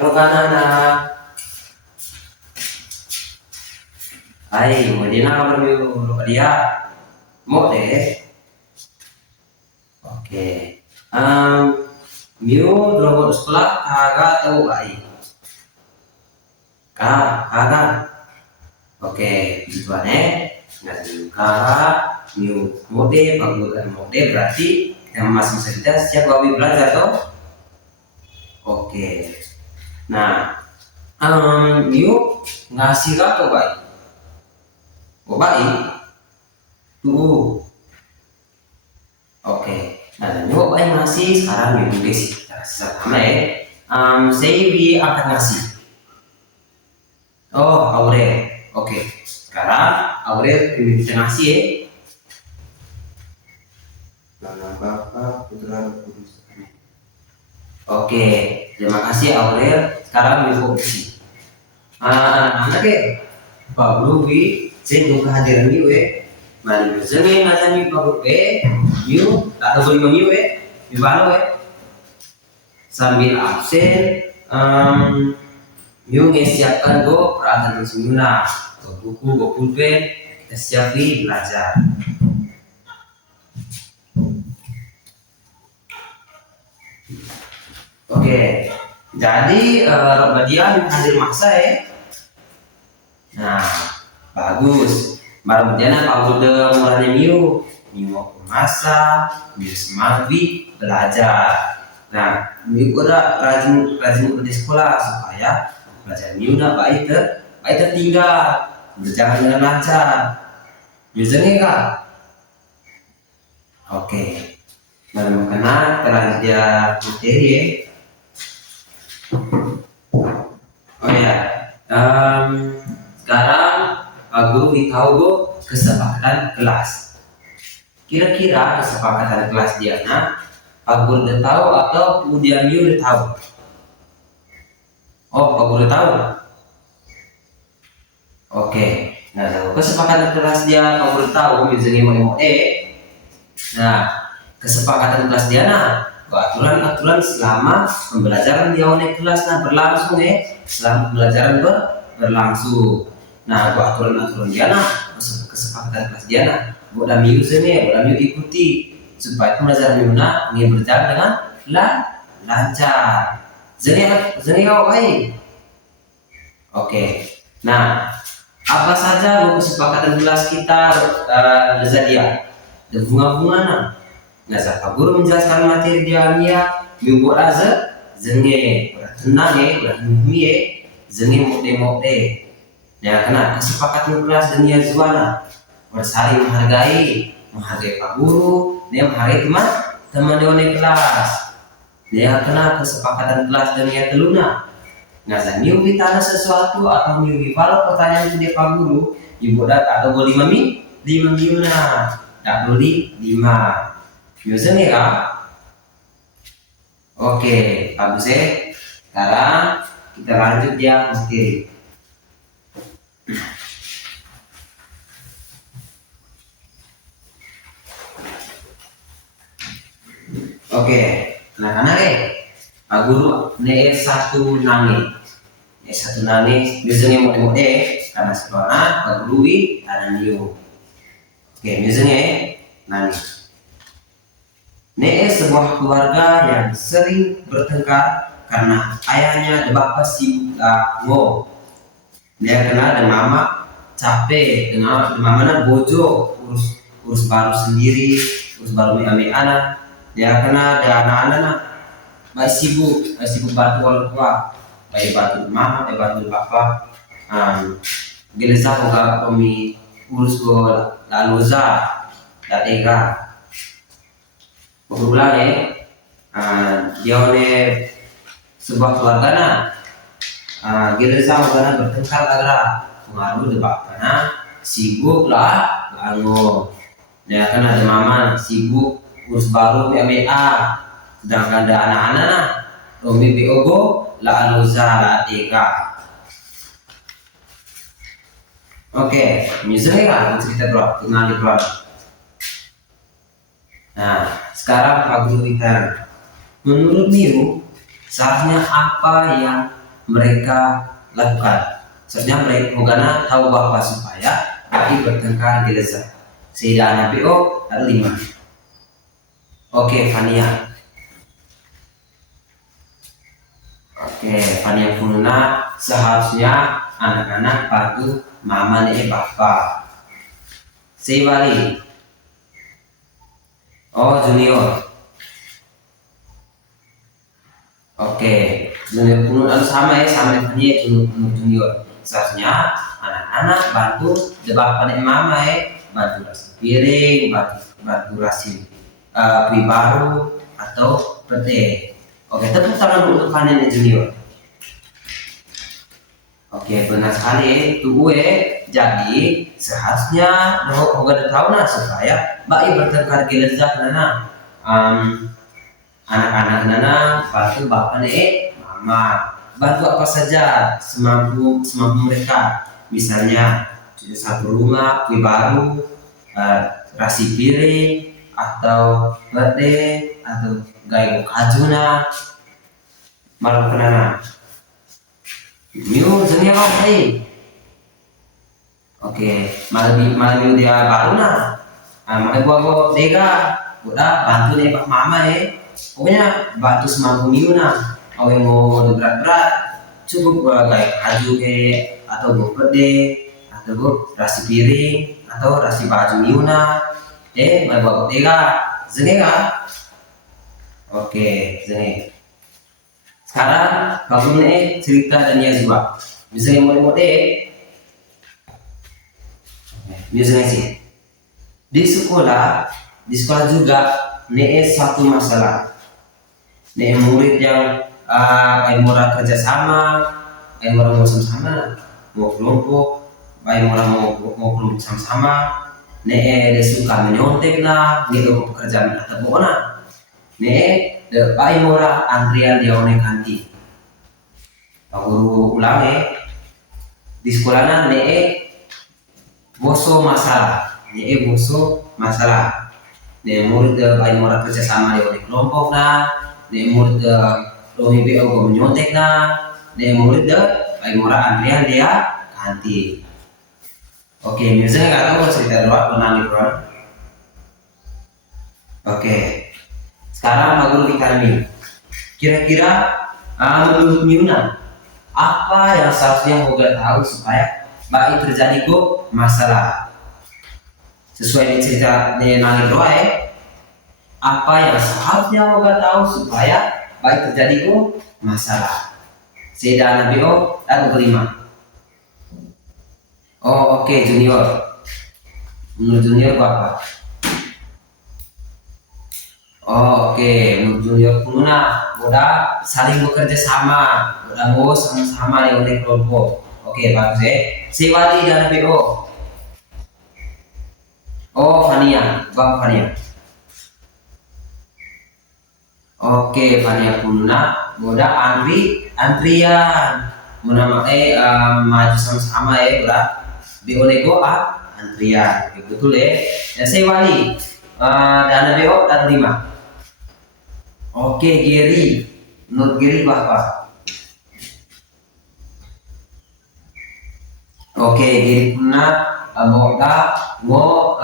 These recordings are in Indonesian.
Rokanana. Ay, Medina kabar miu dia. Mau deh. Oke. Miu drobot sekolah kagak tahu ai. Kagak. Oke, tujuannya ngasih kagak miu mode panggulan mode berarti yang masih bisa kita siap bawi belajar toh. Oke. Nah, miu ngasih atau baik? Oh baik. Tuh. Oke. Nah, miu baik ngasih sekarang miu tulis sama ya. Saya akan ngasih. Oh, Aurel. Oke. Sekarang Aurel bisa ngasih ya. Nama Bapak Putra Kudus. Oke, terima kasih Aurel. Sekarang miu fokus. Anak Pak Guru saya tunggu kehadiran miu ya. Mari bersama macam miu Pak Guru miu tak tahu lima miu miu baru sambil absen miu siapkan do peralatan semula buku pulpen kita siapin belajar. Oke, jadi Robbadian hadir maksa ya. Nah, bagus. Baru berjalan Pak Guru mulanya miu mau masa, miu semangat belajar. Nah, miu udah rajin di sekolah supaya belajar miu udah baik tertinggal, berjalan dengan lancar. Biasanya kak. Oke. Baru mengenal terangnya materi ya. Oh ya, sekarang Pak Guru tahu kesepakatan kelas. Kira-kira kesepakatan kelas dia Pak Guru udah tahu atau kemudian dia udah tahu? Oh, Pak Guru tahu. Oke. Nah, kesepakatan kelas dia Pak Guru tahu misalnya mau Nah, kesepakatan kelas dia aturan selama pembelajaran di awal kelas berlangsung selama pembelajaran berlangsung. Nah, aturan dia kesepakatan kelas dia buat miu ikuti supaya pembelajaran miu berjalan dengan lancar. Jadi kau baik. Oke. Nah, apa saja kesepakatan kelas kita dia bunga-bunga Nah, Pak Guru menjelaskan materi dia miu buat aja zenge tenang udah mie zenge mode. Ya, kena kesepakatan kelas dunia zuana bersaling menghargai Pak Guru, dia menghargai teman di kelas. Dia kena kesepakatan kelas dunia teluna. Nah, miu ditanya sesuatu atau miu kalau pertanyaan dia Pak Guru, ibu tak ada boleh lima miu tak boleh 5. Biasanya ya. Oke, bagus ya. Sekarang kita lanjut ya materi. Oke, nah karena Pak Guru satu nangi biasanya mau karena sekolah Pak Guru ada miu. Oke, biasanya nangi. Sebuah keluarga yang sering bertengkar karena ayahnya dan bapak sibuk ngomong. Dia kena dan mama capek dengan mama bojo urus baru sendiri, urus baru anak. Dia kena dan anak-anak masih sibuk bantu orang tua, baik bantu mama, bantu bapak. Gelisah kalau kami urus lalu tak tega. Berulang dia oleh sebuah keluarga gelisah karena bertengkar agar pengaruh debat karena sibuk ngomong. Dia kan ada mama sibuk urus baru PMA, sedangkan ada anak-anak Romi Biogo Aluza Tega. Oke, misalnya cerita kenal di keluarga. Nah, sekarang Pak Guru ditanya, menurut miu, seharusnya apa yang mereka lakukan. Seharusnya mereka Hogana tahu bahwa supaya bagi bertengkar di lezat. Sehingga NPO ada 5. Oke, Fania. Oke, Fania Pununa, seharusnya anak-anak patuh mama nih bapak. Seiwali. Oh, Junior. Oke, Junior Pununa sama dengan Fania Junior. Seharusnya anak-anak bantu bapak nih mama bantu rasi piring, bantu rasi kue baru atau pete. Oke, tepuk tangan untuk Fania Junior. Oke, benar sekali tuh jadi seharusnya Hoga tahu supaya baik bertengkar gelezah nana anak-anak nana bantu bapak mama bantu apa saja semampu mereka, misalnya satu rumah kue baru, rasi piring atau birthday atau gaya kajuna malam kenana. New jengnya oke, malam dia baru makanya gua dega udah bantu nih pak mama pokoknya bantu semampu New kalau yang mau berat cukup gua kayak kaju atau gua pede atau gua rasi piring atau rasi baju New malah gua dega jengnya oke jengnya. Sekarang kamu cerita dan Yazwa. Misalnya misalnya sih di sekolah juga satu masalah. Murid yang orang kerjasama, orang mau sama-sama, mau kelompok, orang mau kelompok sama-sama, dia suka menyontek pekerjaan atau bukan baik murah antrian dia kanti. Pak guru ulang di sekolah boso masalah, murid baik murah kerjasama dia kelompok murid romi BO menyontek murid baik murah antrian dia kanti. Oke, misalnya nggak tahu cerita doang menang di Oke. Sekarang Pak Guru kita kira-kira menurut Miuna apa yang seharusnya Hoga tahu supaya baik terjadi kok masalah sesuai dengan cerita Nangin Doa apa yang seharusnya Hoga tahu supaya baik terjadi kok masalah Seda Nabio dan kelima. Oh oke, Junior, menurut Junior apa? Oh, oke, menurut Junior Pununa udah saling bekerja sama, udah mau sama-sama ya oleh kelompok. Oke, bagus si Wali dan BO. Oh, Fania, Bang Fania. Oke, Fania Pununa udah antrian, menama maju sama-sama udah BO nego antrian, betul ya si Wali dan BO dan 5. Oke, Giri. Menurut Giri Bapak. Oke, Giri pernah mau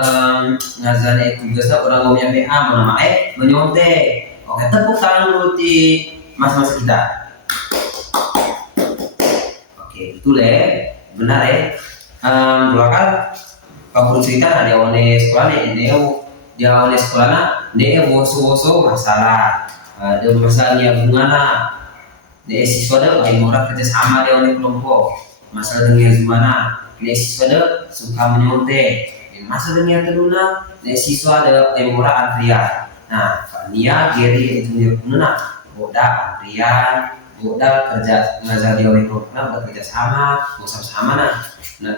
ngazane tugasnya orang ngomongnya PA menama menyontek. Oke, tepuk tangan dulu di mas-mas kita. Oke, betul benar belakang kamu cerita ada oleh sekolah dia oleh sekolah boso masalah. Ada masalahnya gimana? Siswa ada orang kerja sama dia oleh kelompok. Masalah dengan gimana? Siswa ada suka menyontek. Masalah dengan teruna, siswa ada orang antrian. Nah, dia Geri itu dia punya boda antrian, boda kerja ngajar dia oleh kelompok bekerja sama, sama-sama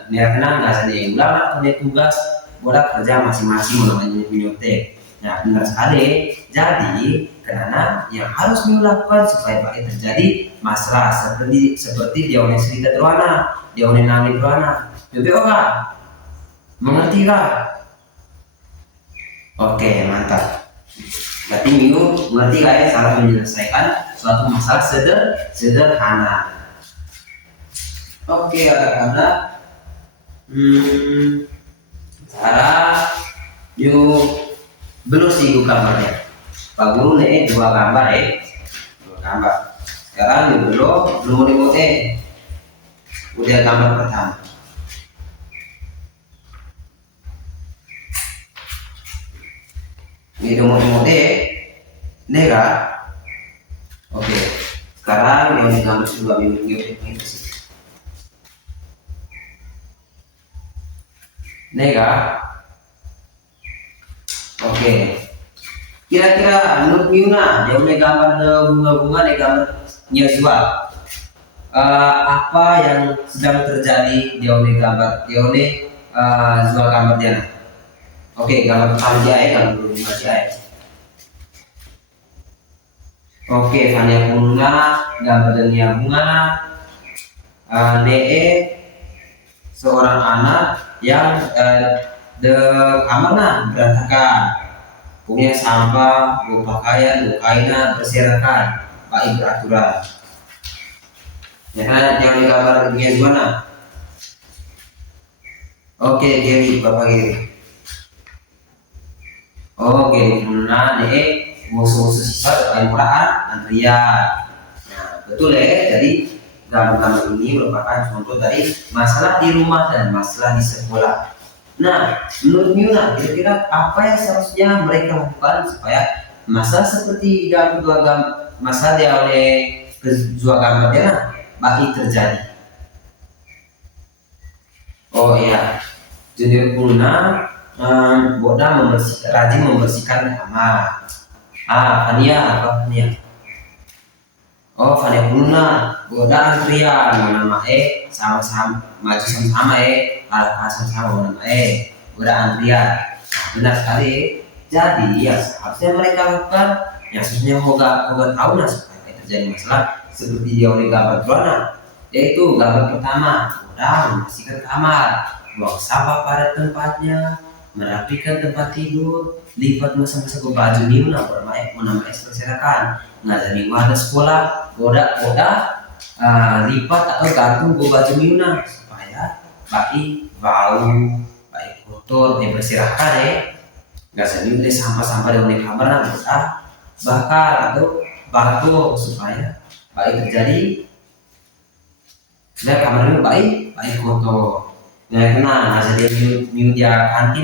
dia kenal ngajar dia ulang atau dia tugas, boda kerja masing-masing namanya menyontek. Nah, benar sekali. Jadi, karena yang harus dilakukan supaya baik terjadi masalah seperti dia oleh cerita terwana, dia oleh nangis terwana. BBO kah? Mengerti kah? Oke, mantap. Berarti Minggu mengerti cara menyelesaikan suatu masalah sederhana. Oke, anak-anak. Cara yuk belum sih gambarnya. Pak Guru nih dua gambar dua gambar. Sekarang yuk belum remote udah gambar pertama. Ini remote nih kan? Oke. Sekarang yang gambar kedua minggu ini sih. Nega. Oke. Kira-kira menurut Yuna, jauhnya gambar bunga-bunga nih gambar Yosua. Apa yang sedang terjadi jauhnya gambar Yosua gambar dia? Oke, gambar pertama dia gambar bunga dia. Oke, Fania bunga, gambar dunia bunga. Seorang anak yang de kamarnya berantakan, punya sampah, pakaian, kainnya berserakan, baik beraturan. Ya kan yang digambar dunia mana? Oke, jadi bapak ini. Oke, nah musuh-musuh sifat paling murahan antrian. Nah, betul ya. Jadi gambar-gambar ini merupakan contoh dari masalah di rumah dan masalah di sekolah. Nah, menurut Yuna, kira-kira apa yang seharusnya mereka lakukan supaya masalah seperti masalah dia oleh kedua gambarnya bagi terjadi? Oh iya, junior Puna boda rajin membersihkan kamar. Fania, apa Fania? Oh, Fania Puna boda antrian mana sama-sama maju sama-sama arah sama-sama mana boda antrian. Benar sekali. Jadi ya seharusnya mereka lakukan yang sebenarnya moga tahu nah supaya terjadi masalah seperti dia oleh gambar Drona, yaitu gambar pertama boda membersihkan kamar, buang sampah pada tempatnya, merapikan tempat tidur, lipat masa-masa baju Nina menambah berserakan, ngajari warga sekolah boda lipat atau gantung baju Nina supaya bau baik kotor berserakan nggak sendiri dari sampah-sampah dari kamar bisa bakar atau batu supaya baik terjadi dan kamar ini baik kotor. Nah, kenal, ada dia kantin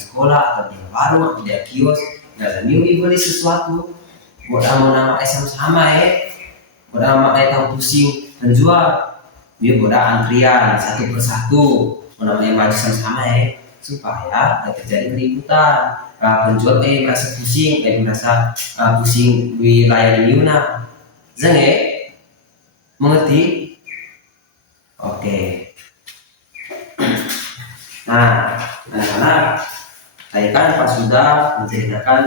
sekolah atau dia warung atau dia kios, nggak ada beli sesuatu, buat nama sama buat nama tahu pusing penjual, dia buat antrian satu persatu, namanya maju sama supaya tidak terjadi keributan. Penjual merasa pusing, merasa pusing wilayah Yuna, jangan mengerti? Oke. Nah, anak-anak, saya kan Pak sudah menceritakan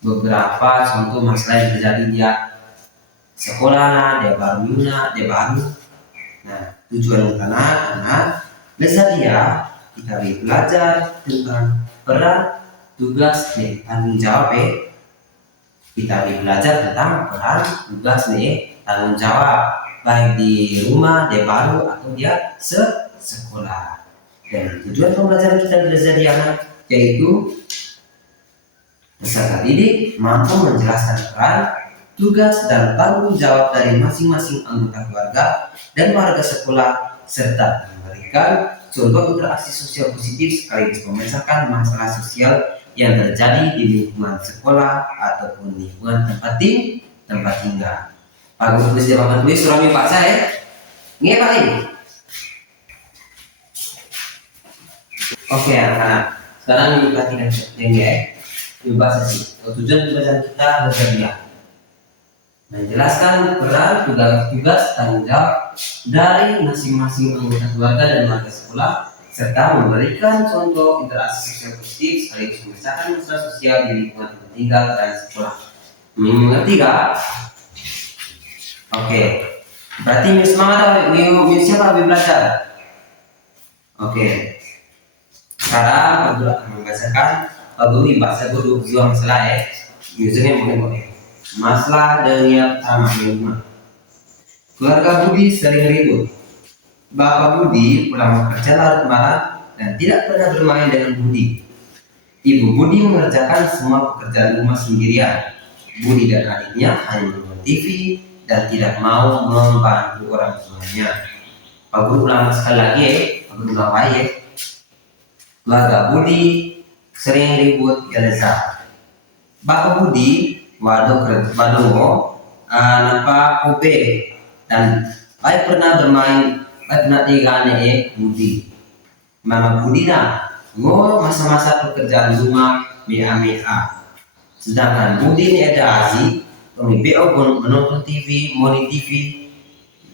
beberapa contoh masalah yang terjadi di sekolah, dia baru Yuna, dia baru. Nah, tujuan anak-anak dia kita belajar tentang peran, tugas, tanggung jawab. Kita belajar tentang peran, tugas, tanggung jawab baik di rumah, dia baru atau dia sekolah. Dan tujuan pembelajaran kita belajar di anak yaitu peserta didik mampu menjelaskan peran, tugas dan tanggung jawab dari masing-masing anggota keluarga dan warga sekolah serta memberikan contoh interaksi sosial positif sekaligus memecahkan masalah sosial yang terjadi di lingkungan sekolah ataupun lingkungan tempat tinggal. Pak Guru bisa dapat tulis surami Pak saya. Nggih Pak ini. Oke anak-anak. Sekarang ini perhatikan ya. Bahasa sih. Tujuan pembelajaran kita berbeda. Menjelaskan peran, tugas, tanggung jawab dari masing-masing anggota keluarga dan warga sekolah serta memberikan contoh interaksi sosial positif sekaligus memecahkan masalah sosial di lingkungan tempat tinggal dan sekolah. Mengerti gak? Oke. Berarti semangat siapa lebih belajar? Oke. Sekarang Pak Guru akan membacakan Pak Guru bahasa Guru dua masalah. Usernya boleh. Masalah dunia pertama. Keluarga Budi sering ribut. Bapak Budi pulang bekerja larut malam dan tidak pernah bermain dengan Budi. Ibu Budi mengerjakan semua pekerjaan rumah sendirian. Budi dan adiknya hanya menonton TV dan tidak mau membantu orang tuanya. Pak Guru ulang sekali lagi ya, Pak Guru ulang lagi ya. Keluarga Budi sering ribut geleza. Bapak Budi waduh nampak kobe dan baik pernah bermain baik pernah tigane Budi. Mama Budi nah masa-masa pekerjaan rumah mea. Sedangkan Budi ini ada Azi pemimpin menonton TV, moni TV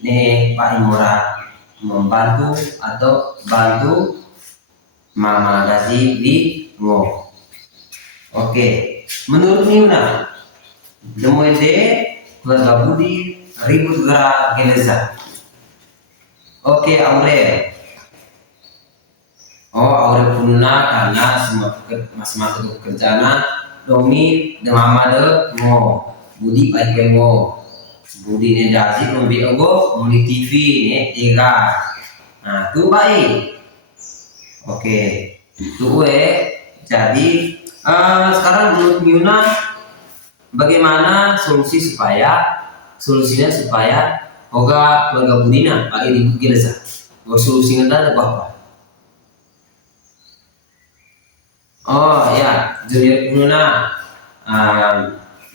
nih Pak Imora membantu atau bantu Mama Gazi di Ngo. Oke, menurut Miuna, Demoide keluarga Budi ribut gerak geleza. Oke, Aurel. Aurel pununa karena masa pekerjaan domi de mama de Ngo. Budi baik Ngo. Budi ini dasi membi ogo moni TV nih tiga. Nah, tuh baik. Oke, itu jadi sekarang menurut Miuna bagaimana solusinya supaya oga keluarga Budina pakai di Geleza. Solusinya ada apa? Oh ya, Junior Miuna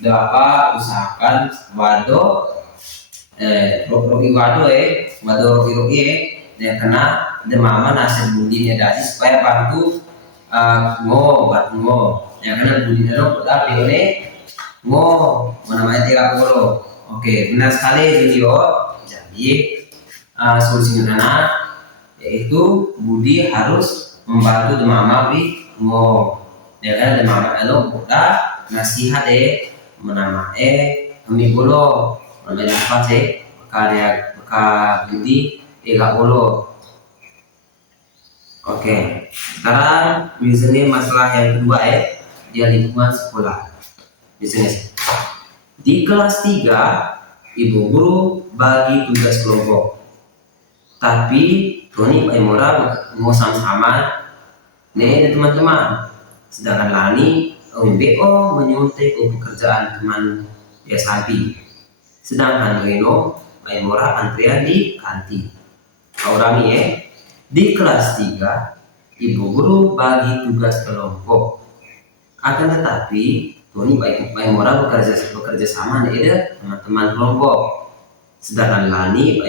dapat usahakan wado roki dia kena demama nasib Budina dasi supaya bantu ngo ya karena Budina no udah bione ngo namanya 30. Oke, benar sekali Junior. Jadi solusinya anak yaitu Budi harus membantu demama bi ngo ya kan demama itu udah nasihat menama kami bolo ada apa sih karya Budi 30. Oke, sekarang misalnya masalah yang kedua di lingkungan sekolah. Di sini. Di kelas 3, ibu guru bagi tugas kelompok. Tapi Tony Pak Imora mau sama-sama nih teman-teman. Sedangkan Lani MBO menyuntik pekerjaan teman dia sapi. Sedangkan Reno Pak Imora antrian di kantin. Orangnya di kelas 3, ibu guru bagi tugas kelompok. Akan tetapi, Tony baik Mora bekerja sama dengan teman-teman kelompok. Sedangkan Lani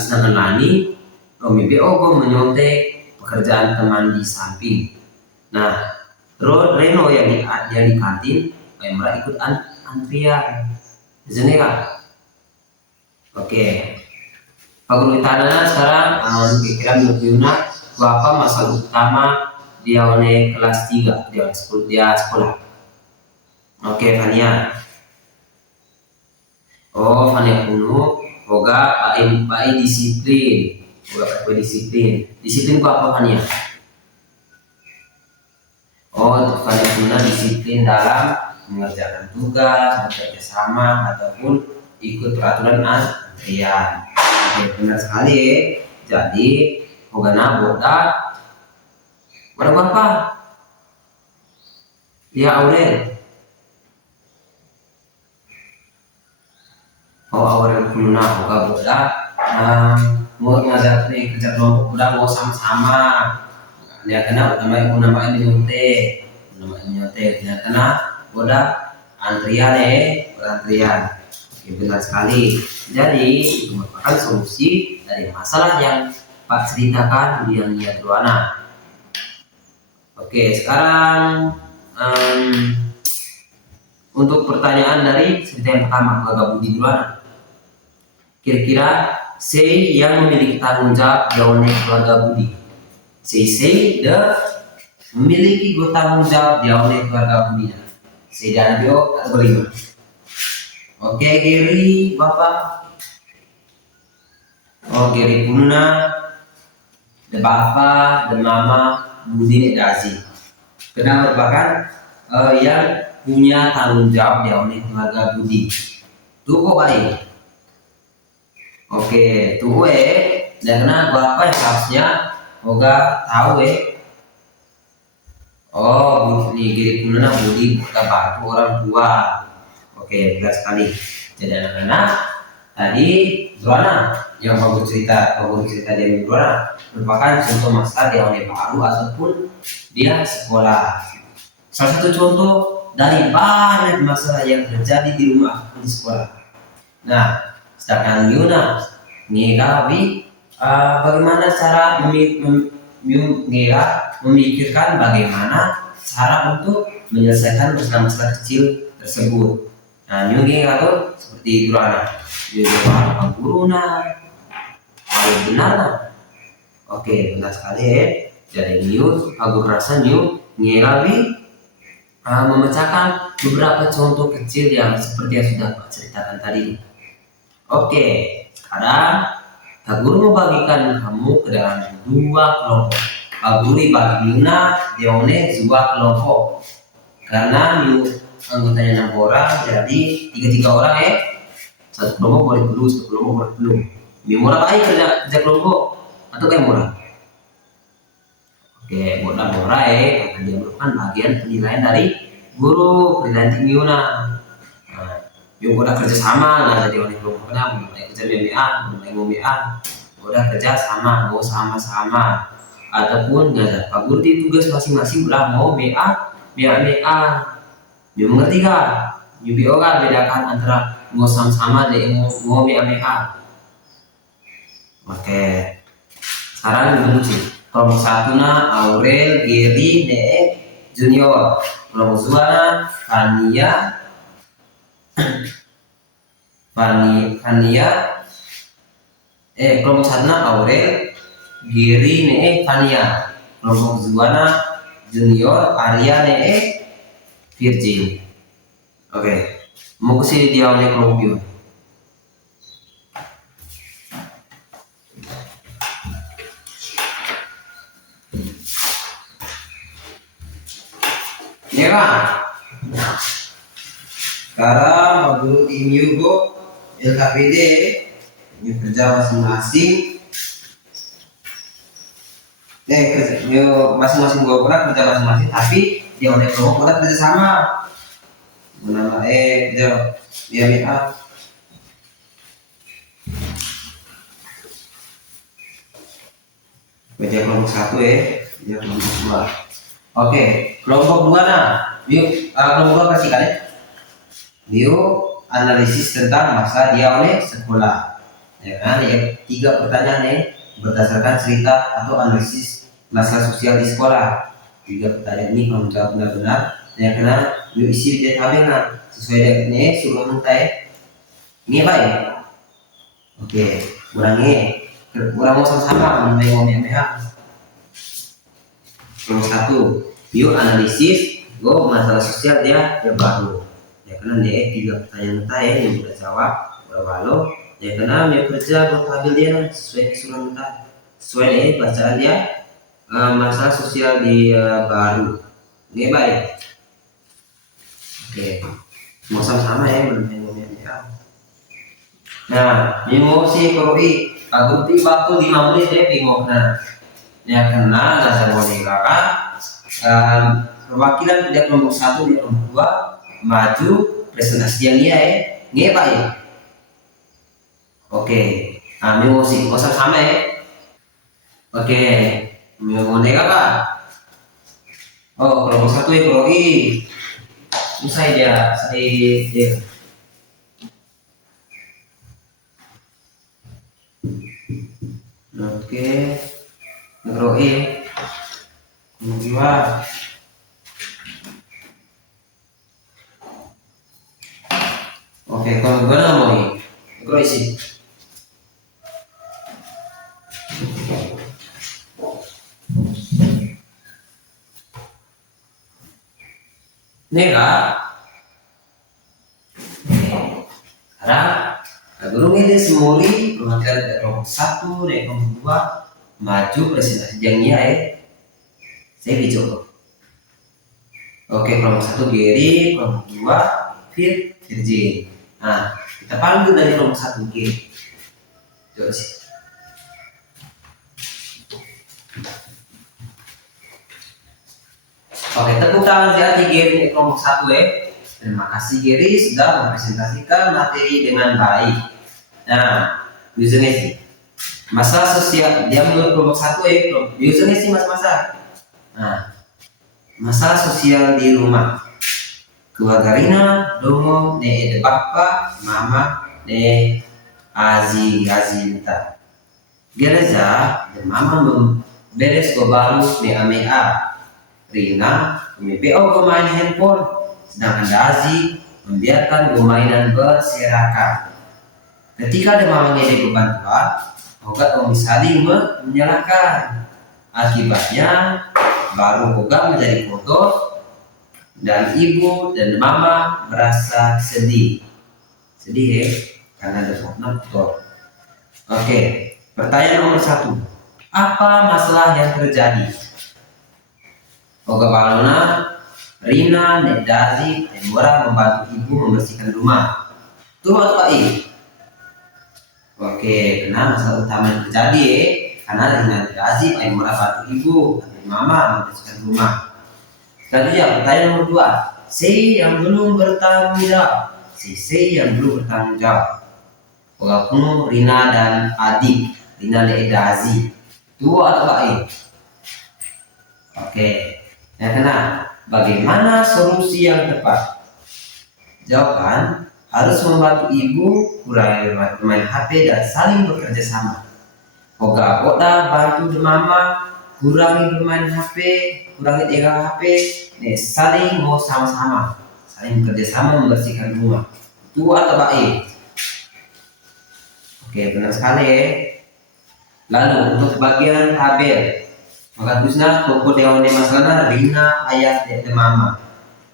sedangkan Lani Romi BO menyontek pekerjaan teman di samping. Nah, Reno yang di kantin, Pak Mora ikut antrian. Di sini kan? Oke. Pak Guru Itana sekarang kira-kira menurut Yuna apa masalah utama dia oleh kelas 3 dia sekolah. Oke, Fania. Fania kuno boga pai disiplin. Disiplin ku apa Fania? Fania kuno disiplin dalam mengerjakan tugas, bekerja sama ataupun ikut peraturan antrian. Oke, benar sekali jadi hogana boda berapa? Ya Aurel. Aurel pununa hoga boda mau ngajak kerja kelompok udah mau sama-sama. Dia kena utama ibu namanya nyontek. Dia kena boda antrian berantrian. Oke, benar sekali. Jadi itu merupakan solusi dari masalah yang Pak ceritakan di yang Ruana. Oke, sekarang untuk pertanyaan dari cerita yang pertama keluarga Budi Ruana. Kira-kira say yang memiliki tanggung jawab jauhnya keluarga Budi. Say memiliki tanggung jawab jauhnya keluarga Budi. Say dan bio atau bagaimana? Oke, Geri, Bapak. Geri Puna, de Bapak, de Mama, Budi Dazi. Karena merupakan yang punya tanggung jawab di oleh keluarga Budi. Itu kok baik. Oke, tuh dan karena gua apa yang seharusnya Oga tahu Oh, nih gini pun budi kita bantu orang tua. Oke, benar sekali. Jadi anak-anak tadi Zuana yang bagus cerita dari Zuana merupakan contoh masa dia oleh baru ataupun dia sekolah. Salah satu contoh dari banyak masalah yang terjadi di rumah di sekolah. Nah, sedangkan Yuna nih kami bagaimana cara memikirkan bagaimana cara untuk menyelesaikan masalah-masalah kecil tersebut. Nah, nyungi atau seperti itu anak. Jadi apa guru benar nah. Oke, benar sekali Jadi new, aku rasa new ngelawi memecahkan beberapa contoh kecil yang seperti yang sudah Pak ceritakan tadi. Oke, sekarang Pak Guru membagikan kamu ke dalam dua kelompok. Pak Guru bagi Yuna, Deone, dua kelompok. Karena anggotanya 6 orang, jadi 3 orang satu kelompok boleh dulu, satu kelompok boleh dulu. Lebih murah baik kerja kelompok atau kayak murah? Oke, murah karena dia merupakan bagian penilaian dari guru, penilaian tinggi Yuna. Nah, yang udah kerja sama nggak jadi oleh kelompok kenapa? Mulai kerja BMA, mulai BMA, udah kerja sama, mau sama-sama, ataupun nggak ada. Pak Guru di tugas masing-masing udah mau BA, BA. Dia mengerti kah? UBO kan bedakan antara mau sama-sama dan mau BA. Oke, sekarang dulu sih. Kelompok satu Aurel, Giri, Ne, Junior. Kelompok dua Fania. Kelompok satu Aurel, Giri, Ne, Fania. Kelompok dua Junior, Arya, Ne, Virgin. Oke, mau ke sini dia oleh kelompok itu. Ya kan? Sekarang menurut Imyugo LKPD ini kerja masing-masing. Masing-masing gue pernah kerja masing-masing, tapi dia oleh kelompok pernah kerja sama. Menambah dia BA. Baca kelompok satu dia kelompok dua. Oke, kelompok dua yuk kelompok dua kasih kalian. Yuk analisis tentang masa dia oleh sekolah. Ya kan, 3 pertanyaan berdasarkan cerita atau analisis masalah sosial di sekolah. 3 pertanyaan ini kalau menjawab benar-benar, ya karena yuk isi di tabungan sesuai dengan suruh minta ini apa ya? Oke, kurang mau sama-sama ngomong Kelompok satu, yuk analisis masalah sosial dia baru. Ya karena dia 3 pertanyaan yang udah jawab walau ya karena dia kerja buat ambil dia sesuai kesulitan sesuai bacaan dia masalah sosial di baru. Ini baik. Oke, mau sama-sama ngomong. Nah, emosi koroi aku waktu 5 menit bingung. Nah, ya karena dasar boneka kan perwakilan dari kelompok 1 dan kelompok 2 maju presentasi yang dia Pak ya. Oke, nah emosi kosa sama Oke, boneka Pak. Oh, kelompok 1 koroi usai dia Oke, ngeroi gimana? Oke, kalau gue mau ngeroi sih. Nih kak, sekarang guru ini semuli perwakilan dari kelompok 1 dan kelompok 2 maju presentasi jangnya saya dicoba. Oke, kelompok 1 Gary, kelompok 2 Virgin. Nah, kita panggil dari kelompok 1 Gary. Terus. Oke, tepuk tangan jadi Gary kelompok 1 ya. Terima kasih Gary sudah mempresentasikan materi dengan baik. Nah, username sih. Masalah sosial dia menurut kelompok 1 ya. Username sih masa. Nah, masalah sosial di rumah. Keluarga Rina, Domo, ne Bapa, Mama, ne Azi minta. Gereza, dan Mama beres baru ne Amea. Rina PO bermain handphone, sedangkan Azi membiarkan permainan berserakan. Ketika ada Mama ngede kebantuan, Oga saling menyalahkan. Akibatnya baru Oga menjadi kotor dan ibu dan Mama merasa sedih ya, karena ada kotor. Oke, pertanyaan nomor 1. Apa masalah yang terjadi? Oga Balona, Rina, Nedazi, dan Mora membantu ibu membersihkan rumah. Tuh atau I? Oke, karena masalah utama yang terjadi ya, karena Rina, Nedazi, dan Mora bantu ibu dan Mama membersihkan rumah. Selanjutnya pertanyaan nomor 2. C yang belum bertanggung jawab. C yang belum bertanggung jawab. Oga Kuno, Rina dan adik Rina, Nedazi. Tuh atau I? Oke. Yang keenam, bagaimana solusi yang tepat? Jawaban, harus membantu ibu kurangi bermain HP dan saling bekerja sama. Oga bantu Mama kurangi bermain HP, kurangi pegang HP, saling mau sama-sama, saling bekerja sama membersihkan rumah. Itu atau baik? Oke, benar sekali ya. Lalu untuk bagian tabel. Maka tulisnya toko dewan masalah Rina ayah dan Mama.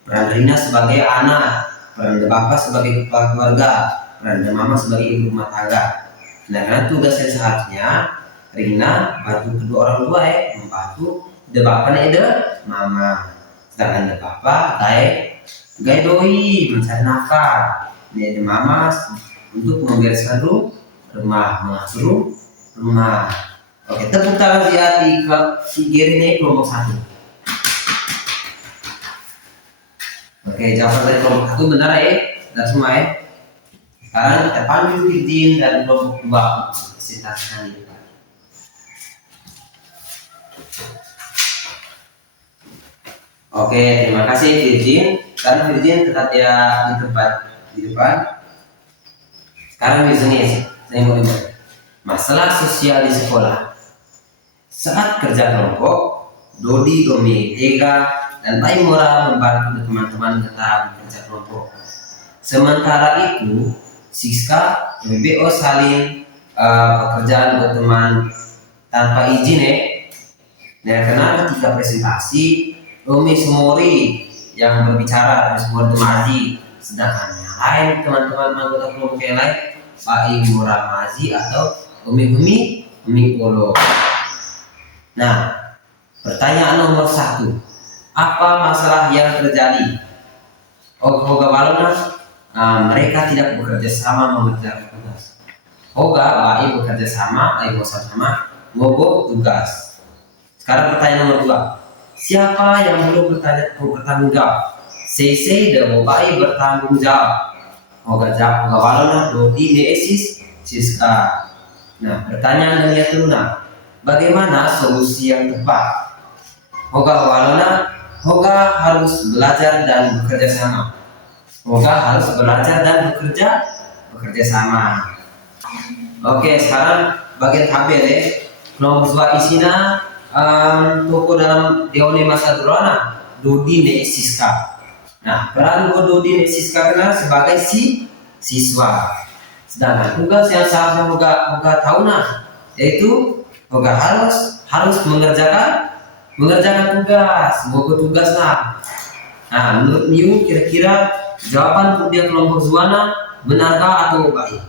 Peran Rina sebagai anak, peran Bapak sebagai kepala keluarga, peran Mama sebagai ibu rumah tangga. Nah, karena tugasnya seharusnya Rina bantu kedua orang tua ya, membantu Bapak dan Mama. Sedangkan Bapak gaya doi mencari nafkah, dan Mama untuk membereskan rumah, mengatur rumah. Oke, tepuk tangan si Gary ini kelompok 1. Oke, jawaban dari kelompok 1 benar ya, benar semua ya. Sekarang kita panggil Firdin dan kelompok 2 presentasikan ini. Oke, terima kasih Firdin. Sekarang Firdin tetap dia di depan. Sekarang biasanya saya mau lihat masalah sosial di sekolah. Saat kerja kelompok, Dodi, Domi, Ega, dan Pak Mora membantu teman-teman tetap kerja kelompok. Sementara itu, Siska dan BO saling pekerjaan buat teman tanpa izin ya. Nah, karena ketika presentasi, Domi Sumori yang berbicara, Sumori Mazi, sedangkan yang lain teman-teman anggota kelompok yang lain, Pak Mora Mazi atau Domi Polo. Nah, pertanyaan nomor 1. Apa masalah yang terjadi? Oga Balona, mereka tidak bekerja sama mengerjakan tugas. Oga baik bekerja sama, sama mogok tugas. Sekarang pertanyaan nomor 2. Siapa yang belum bertanggung jawab? CC dan baik bertanggung jawab. Oga Balona, Dodi, Neesis, Siska. Nah, pertanyaan dari Tuna. Bagaimana solusi yang tepat? Oga Balona, Oga harus belajar dan bekerja sama. Oga harus belajar dan bekerja sama. Oke, sekarang bagian tabel ya. Nomor 2 isinya toko dalam Dewan Masa Durana, Dodi ne Siska. Nah, peran Dodi ne Siska kenal sebagai siswa. Sedangkan tugas yang seharusnya Oga tahu yaitu Oga harus mengerjakan tugas, tugas lah. Nah, menurut Miu kira-kira jawaban untuk dia kelompok Zuana benarkah atau baik?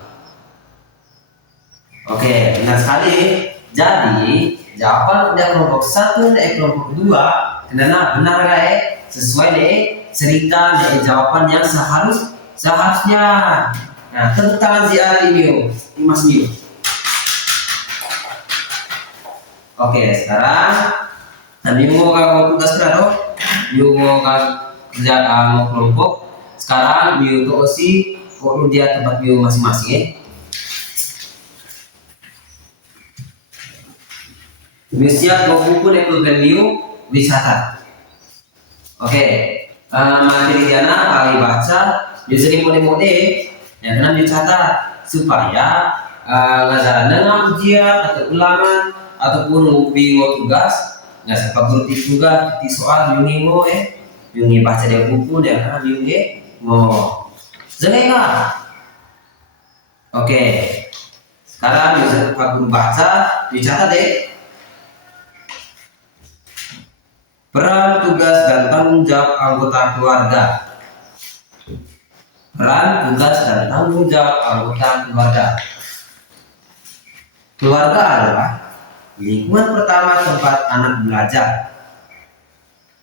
Oke, benar sekali. Jadi jawaban dia kelompok 1 dan kelompok 2 benar ya, sesuai dengan cerita dan jawaban yang seharusnya. Nah, tepuk tangan si Ari Miu, Mas Miu. Oke, sekarang nanti mau tugas berapa? Mau kerja mau kelompok. Sekarang untuk osi kok dia tempat masing-masing ya. Siap mau buku dan program wisata. Oke, materi Diana kali baca biasanya mode-mode ya karena dicatat supaya ngajaran dengan ujian atau ulangan ataupun bingung tugas nggak sampai guru juga di soal yungi yungi baca dia buku dia karena yungi mau jadi oke sekarang bisa Pak Guru baca dicatat deh peran tugas dan tanggung jawab anggota keluarga. Peran tugas dan tanggung jawab anggota keluarga. Keluarga adalah lingkungan pertama tempat anak belajar.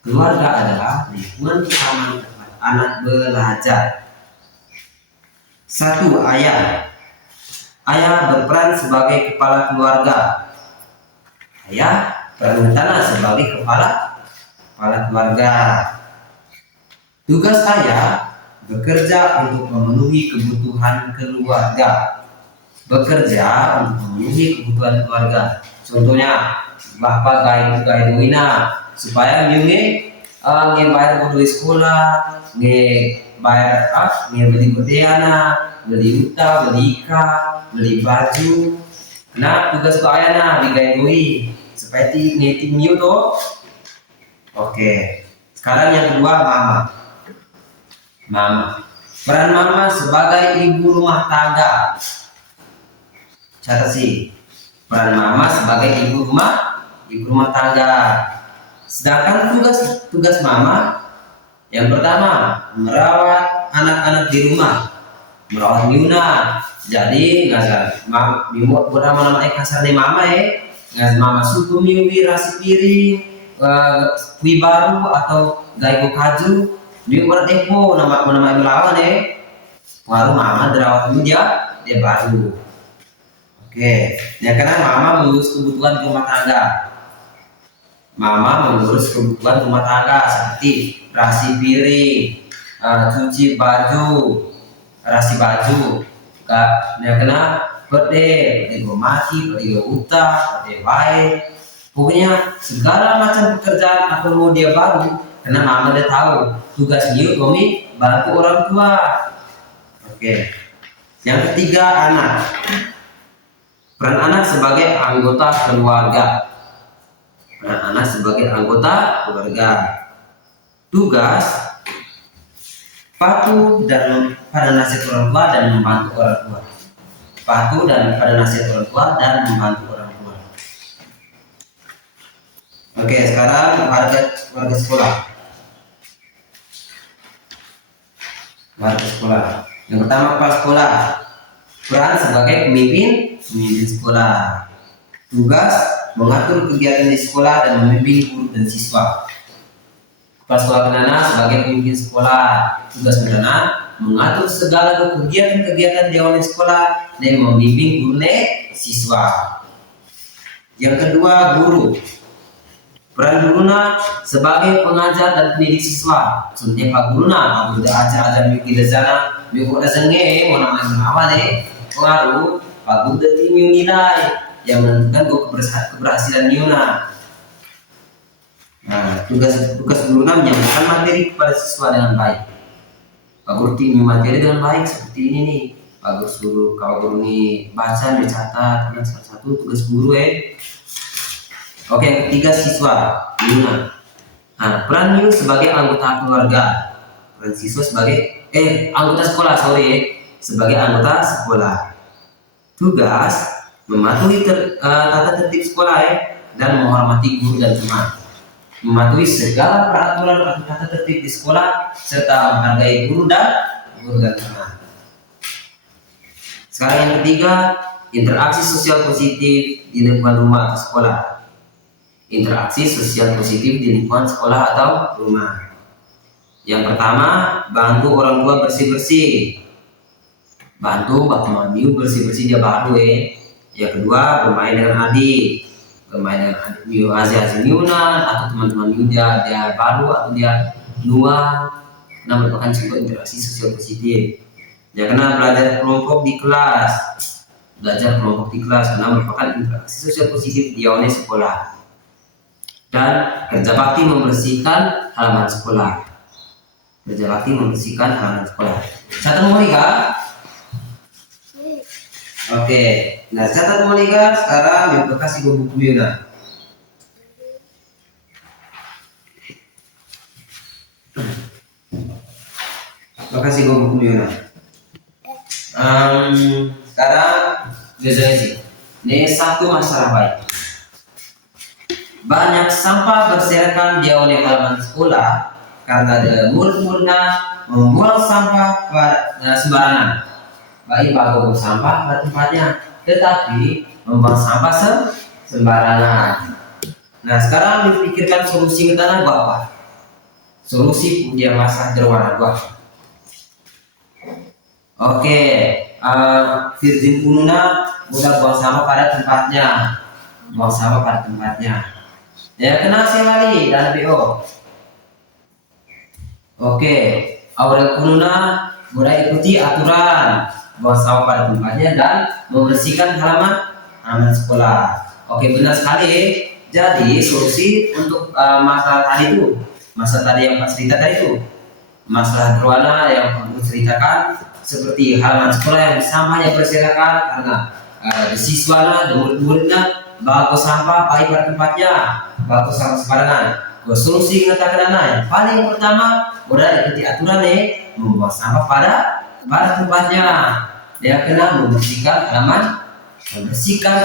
Keluarga adalah lingkungan pertama tempat anak belajar. Satu, ayah. Ayah berperan sebagai kepala keluarga. Ayah berencana sebagai kepala keluarga. Tugas ayah bekerja untuk memenuhi kebutuhan keluarga. Bekerja untuk memenuhi kebutuhan keluarga. Contohnya, bapak gaya duina supaya bayar beli sekolah, bayar beli butiana, beli utang, beli ikan, beli baju. Nah, tugas ke ayah digayui seperti ngeting new tuh. Oke, sekarang yang kedua mama. Peran mama sebagai ibu rumah tangga. Catat sih, peran mama sebagai ibu rumah tangga. Sedangkan tugas mama yang pertama merawat anak-anak di rumah, merawat Yuna. Jadi nggak buat nama kasarnya mama nggak mama suku miwi rasi piring kui baru atau gaiku kaju dia buat nama melawan baru mama dirawat dia baru. Oke, ya karena mama mengurus kebutuhan rumah tangga. Mama mengurus kebutuhan rumah tangga seperti rasi piring, cuci baju, rasi baju. Ya karena pede mati, pede utang, pede baik. Pokoknya segala macam pekerjaan atau mau dia baru, karena mama dia tahu tugas dia kami bantu orang tua. Oke, yang ketiga anak. Peran anak sebagai anggota keluarga. Peran anak sebagai anggota keluarga. Tugas patuh dan pada nasihat orang tua dan membantu orang tua. Patuh dan pada nasihat orang tua dan membantu orang tua. Oke, sekarang warga sekolah. Warga sekolah. Yang pertama kepala sekolah. Peran sebagai pemimpin sekolah. Tugas mengatur kegiatan di sekolah dan membimbing guru dan siswa. Kepala sekolah kenana sebagai pemimpin sekolah. Tugas kenana mengatur segala kegiatan-kegiatan di awal sekolah dan membimbing guru dan siswa. Yang kedua guru. Peran guruna sebagai pengajar dan pendidik siswa. Contohnya Pak Guruna, Pak ajar mungkin di sana, mungkin dasarnya mau nama pengaruh Pak Guru tim nilai yang menentukan keberhasilan Yuna. Nah, tugas guruna menyampaikan materi kepada siswa dengan baik. Pak Guru tim materi dengan baik seperti ini nih. Pak Guru kalau guru ini baca dicatat, dan salah satu tugas guru Oke, yang ketiga siswa, Yuna. Nah, peran Yu sebagai anggota keluarga. Peran siswa sebagai anggota sekolah, sebagai anggota sekolah. Tugas mematuhi tata tertib sekolah dan menghormati guru dan teman. Mematuhi segala peraturan atau tata tertib di sekolah serta menghargai guru dan teman. Sekarang yang ketiga, interaksi sosial positif di lingkungan rumah atau sekolah. Interaksi sosial positif di lingkungan sekolah atau rumah. Yang pertama, bantu orang tua bersih-bersih. Bantu Bapak Mamiu bersih-bersih dia baru Yang kedua, bermain dengan adik. bermain dengan adik Miu Aziz Miunan atau teman-teman Miu dia baru atau dia luar, karena merupakan sebuah interaksi sosial positif. Ya, karena belajar kelompok di kelas, karena merupakan interaksi sosial positif di awalnya sekolah. Dan kerja bakti membersihkan halaman sekolah. Catat Monika. Oke, nah catat Monika. Sekarang yang kasih gue buku Yuna. Makasih gue buku Yuna. Sekarang biasanya sih. Ini satu masalah baik. Banyak sampah berserakan di awal halaman sekolah karena ada murid-muridnya membuang sampah sembarangan. Baik bagus sampah pada tempatnya, tetapi membuang sampah sembarangan. Nah, sekarang dipikirkan solusi ke tanah bawah. Solusi punya masalah berwarna gua. Oke, Virgin Pununa udah buang sampah pada tempatnya. Ya, kena sekali dan BO. Oke, Aurel Pununa mulai ikuti aturan buang sampah pada tempatnya dan membersihkan halaman sekolah. Oke, benar sekali. Jadi solusi untuk masalah tadi yang Pak cerita tadi itu, masalah berwarna yang Pak ceritakan, seperti halaman sekolah yang sampahnya berserakan karena siswa dan murid-muridnya bagus sampah baik pada tempatnya, bagus sampah sembarangan. Solusi mengatakan yang paling pertama udah ikuti aturan membuang sampah pada tempatnya. Dia kena membersihkan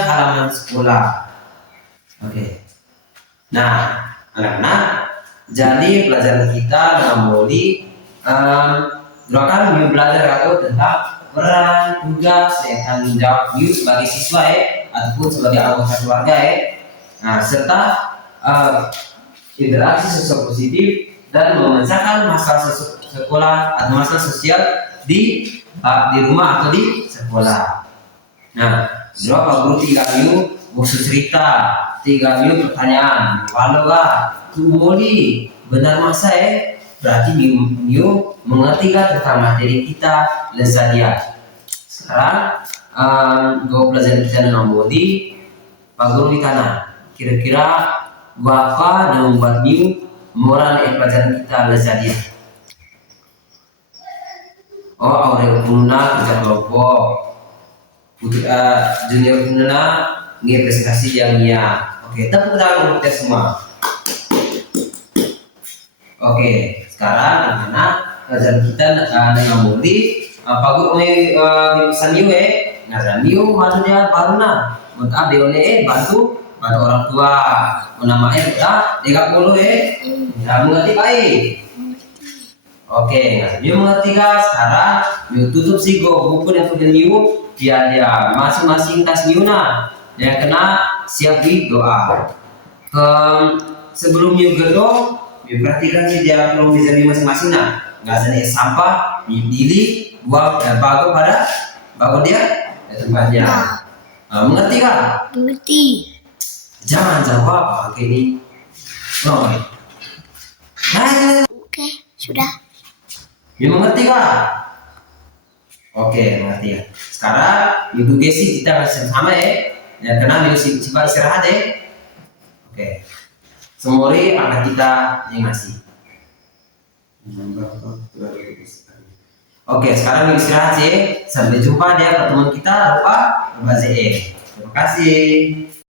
halaman sekolah. Oke. Nah, anak-anak, jadi pelajaran kita dengan Moli doakan belajar tentang peran, tugas, tanggung jawab sebagai siswa ataupun sebagai anggota keluarga Nah, serta interaksi sosial positif dan memecahkan masalah sekolah atau masalah sosial di rumah atau di sekolah. Nah, berapa guru 3 minggu khusus cerita, 3 minggu pertanyaan. Kalau tuh Moli benar masa berarti minggu mengerti tentang materi kita Lezadia. Sekarang gue pelajaran kita dengan Moli, Pak Guru di kanan. Kira-kira Bapak yang membuat moral pelajaran kita Lezadia. Aurel Pununa kerja kelompok, Junior Pununa nge presentasi yang Oke, tepuk tangan untuk kita semua. Oke, sekarang anak-anak pelajaran kita dengan Moli. Pak Guru bisa Niu maksudnya baru untuk abdi bantu orang tua. Namanya udah 30 mengerti baik. Oke, Niu mengerti sekarang Niu tutup buku yang punya Niu biar dia masing-masing tas Niu dia kena siap di doa. Sebelum Niu gedong, Niu perhatikan dia belum bisa Niu masing-masing nggak ada sampah, Niu pilih buang dan bagus pada dia tempatnya. Mengerti kan? Mengerti. Jangan jawab pakai ini. Oke, sudah. Niu mengerti kan? Oke, mengerti ya. Sekarang Ibu Gesi kita sama ya karena Niu coba istirahat Oke. Semori akan kita yang ngasih. Oke, sekarang Niu istirahat Sampai jumpa di pertemuan kita Rupa ZE. Terima kasih.